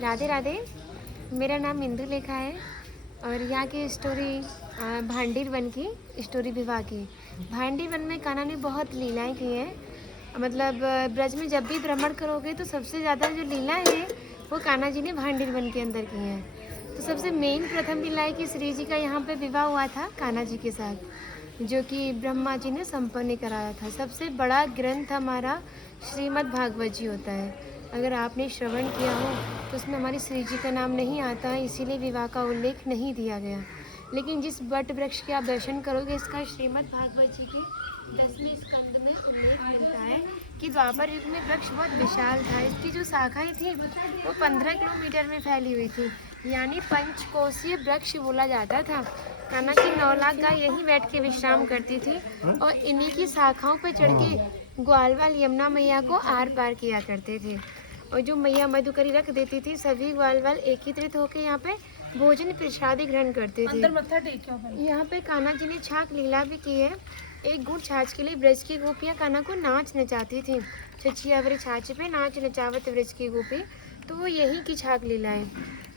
राधे राधे। मेरा नाम इंदु लेखा है और यहाँ की स्टोरी भांडीर वन की स्टोरी विवाह की। भांडीर वन में कान्हा ने बहुत लीलाएं की हैं। मतलब ब्रज में जब भी भ्रमण करोगे तो सबसे ज़्यादा जो लीला है वो कान्हा जी ने भांडीर वन के अंदर की हैं। तो सबसे मेन प्रथम लीला है कि श्री जी का यहाँ पे विवाह हुआ था कान्हा जी के साथ, जो कि ब्रह्मा जी ने संपन्न कराया था। सबसे बड़ा ग्रंथ हमारा श्रीमद् भागवत जी होता है। अगर आपने श्रवण किया हो तो उसमें हमारी श्री जी का नाम नहीं आता है, इसीलिए विवाह का उल्लेख नहीं दिया गया। लेकिन जिस वट वृक्ष के आप दर्शन करोगे इसका श्रीमद् भागवत जी के 10वें स्कंद में उल्लेख मिलता है कि द्वापर युग में वृक्ष बहुत विशाल था। इसकी जो शाखाएं थी वो 15 किलोमीटर में फैली हुई थी, यानी पंचकोशीय वृक्ष बोला जाता था। कान्हा की 9 लाख गाय यहीं बैठ के विश्राम करती थी और इन्हीं की शाखाओं पर चढ़ के ग्वालवाल यमुना मैया को आर पार किया करते थे। और जो मैया मधुकरी रख देती थी, सभी ग्वालवाल एकत्रित होकर यहाँ पे भोजन प्रसादी ग्रहण करते थे। यहाँ पे कान्हा जी ने छाक लीला भी की है। एक गुड़ छाछ के लिए ब्रज की गोपियाँ कान्हा को नाच नचाती थी। छछियावरी छाछ पे नाच नचावत ब्रज की गोपी, तो वो यही की छाक लीला है।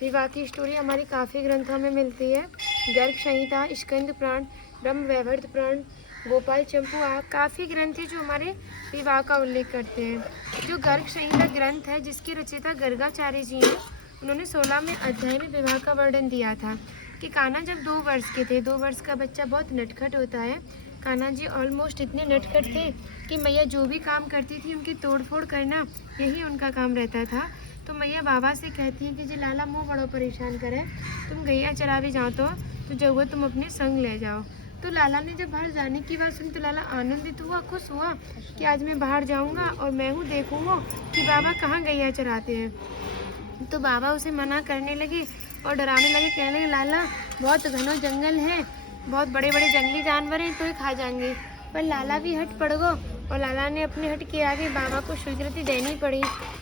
विवाह की स्टोरी हमारी काफ़ी ग्रंथों में मिलती है। गर्ग संहिता, स्कंद पुराण, ब्रह्म वैवर्त पुराण, गोपाल चंपू, काफ़ी ग्रंथ है जो हमारे विवाह का उल्लेख करते हैं। जो गर्ग संहिता ग्रंथ है जिसके रचयिता गर्गाचार्य जी हैं, उन्होंने 16वें अध्याय में विवाह का वर्णन दिया था कि कान्हा जब 2 वर्ष के थे, 2 वर्ष का बच्चा बहुत नटखट होता है। कान्हा जी ऑलमोस्ट इतने नटखट थे कि मैया जो भी काम करती थी उनकी तोड़फोड़ करना यही उनका काम रहता था। तो मैया बाबा से कहती है कि जी लाला मुँह बड़ो परेशान करे, तुम गैया चरा भी जाओ तो जो हुआ तुम अपने संग ले जाओ। तो लाला ने जब बाहर जाने की बात सुनी तो लाला आनंदित हुआ, खुश हुआ कि आज मैं बाहर जाऊंगा और मैं हूँ देखूंगा कि बाबा कहाँ गैया चराते हैं। तो बाबा उसे मना करने लगे और डराने लगे, कहने लगे लाला बहुत घना जंगल है, बहुत बड़े बड़े जंगली जानवर हैं, तो ये खा जाएंगे। पर लाला भी हट पड़ गो और लाला ने अपने हट के आगे बाबा को स्वीकृति देनी पड़ी।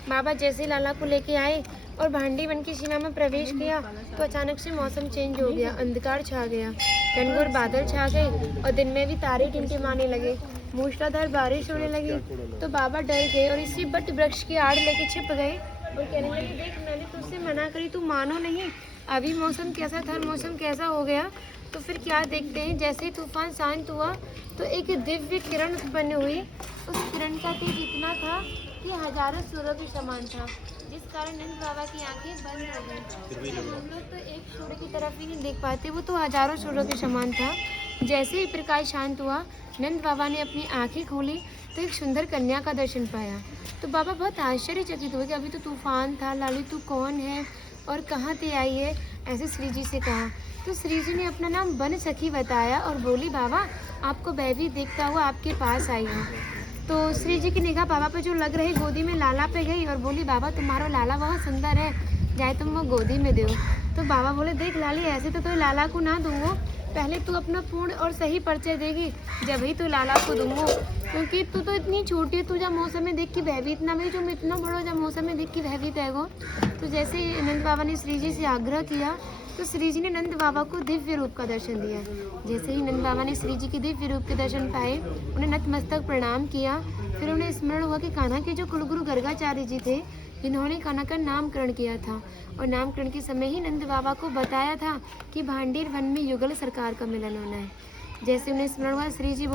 बाबा जैसे लाला को लेके आए और भांडी वन की सीमा में प्रवेश किया तो अचानक से मौसम चेंज हो गया, अंधकार छा गया, घनघोर बादल छा गए और दिन में भी तारे टिमटिमाने लगे, मूसलाधार बारिश होने लगी। तो बाबा डर गए और इसी बट वृक्ष की आड़ लेके छिप गए और कहने लगे देख मैंने तुझसे मना करी, तू मानो नहीं। अभी मौसम कैसा था, मौसम कैसा हो गया। तो फिर क्या देखते हैं, जैसे ही तूफान शांत हुआ तो एक दिव्य किरण उत्पन्न हुई। उस किरण का तेज इतना था कि हजारों सूर्यों के समान था, जिस कारण नंद बाबा की आंखें बंद हो गई। हम लोग तो एक सूर्य की तरफ ही नहीं देख पाते, वो तो हजारों सूर्यों के समान था। जैसे ही प्रकाश शांत हुआ नंद बाबा ने अपनी आंखें खोली तो एक सुंदर कन्या का दर्शन पाया। तो बाबा बहुत आश्चर्यचकित हुए कि अभी तो तूफान था, लाली तू कौन है और कहाँ से आई है, ऐसे श्री जी से कहा। तो श्री जी ने अपना नाम वन सखी बताया और बोली बाबा आपको भयभीत देखता हुआ आपके पास आई हूँ। तो श्री जी की निगाह बाबा पे जो लग रही गोदी में लाला पे गई और बोली बाबा तुम्हारा लाला बहुत सुंदर है, जाए तुम वो गोदी में दो। तो बाबा बोले देख लाली ऐसे तो लाला को ना दूंगो, पहले तू अपना पूर्ण और सही परिचय देगी जब ही तू लाला को दूंगो, क्योंकि तू तो इतनी छोटी है, तू जब मौसम में देख के भयभीत ना मेरी, जो इतना बड़ा जब मौसम में देख के भयभीत है वो। तो जैसे ही नंद बाबा ने श्री जी से आग्रह किया तो श्री जी ने नंद बाबा को दिव्य रूप का दर्शन दिया। जैसे ही नंद बाबा ने श्री जी के दिव्य रूप के दर्शन पाए, उन्हें नतमस्तक प्रणाम किया। फिर उन्हें स्मरण हुआ कि कान्हा के जो कुलगुरु गर्गाचार्य जी थे जिन्होंने कान्हा का नामकरण किया था, और नामकरण के समय ही नंद बाबा को बताया था कि भांडीर वन में युगल सरकार का मिलन होना है। जैसे उन्हें स्मरण हुआ श्री जी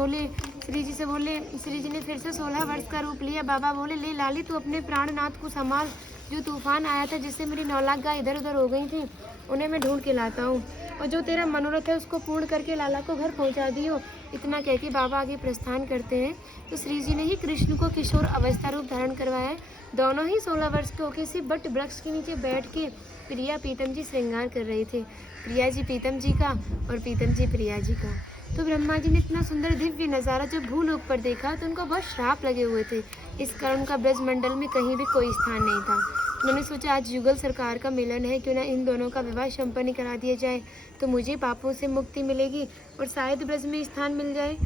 ने फिर से 16 वर्ष का रूप लिया। बाबा बोले ले लाली तू अपने प्राणनाथ को संभाल, जो तूफान आया था जिससे मेरी 9 लाख गाय इधर उधर हो गई थी उन्हें मैं ढूंढ के लाता हूँ, और जो तेरा मनोरथ है उसको पूर्ण करके लाला को घर पहुँचा दियो। इतना कह के बाबा आगे प्रस्थान करते हैं। तो श्री जी ने ही कृष्ण को किशोर अवस्था रूप धारण करवाया। दोनों ही 16 वर्ष के होके से बट वृक्ष के नीचे बैठ के प्रिया पीतम जी श्रृंगार कर रहे थे, प्रिया जी पीतम जी का और पीतम जी प्रिया जी का। तो ब्रह्मा जी ने इतना सुंदर दिव्य नज़ारा जब भूलोक पर देखा तो उनको बहुत श्राप लगे हुए थे, इस कारण उनका ब्रज मंडल में कहीं भी कोई स्थान नहीं था। उन्होंने सोचा आज युगल सरकार का मिलन है, क्यों ना इन दोनों का विवाह संपन्न करा दिया जाए, तो मुझे पापों से मुक्ति मिलेगी और शायद ब्रज में स्थान मिल जाए।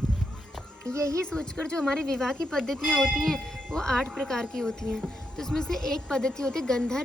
यही सोचकर जो हमारी विवाह की पद्धतियाँ होती हैं वो 8 प्रकार की होती हैं। तो उसमें से एक पद्धति होती है गंधर्व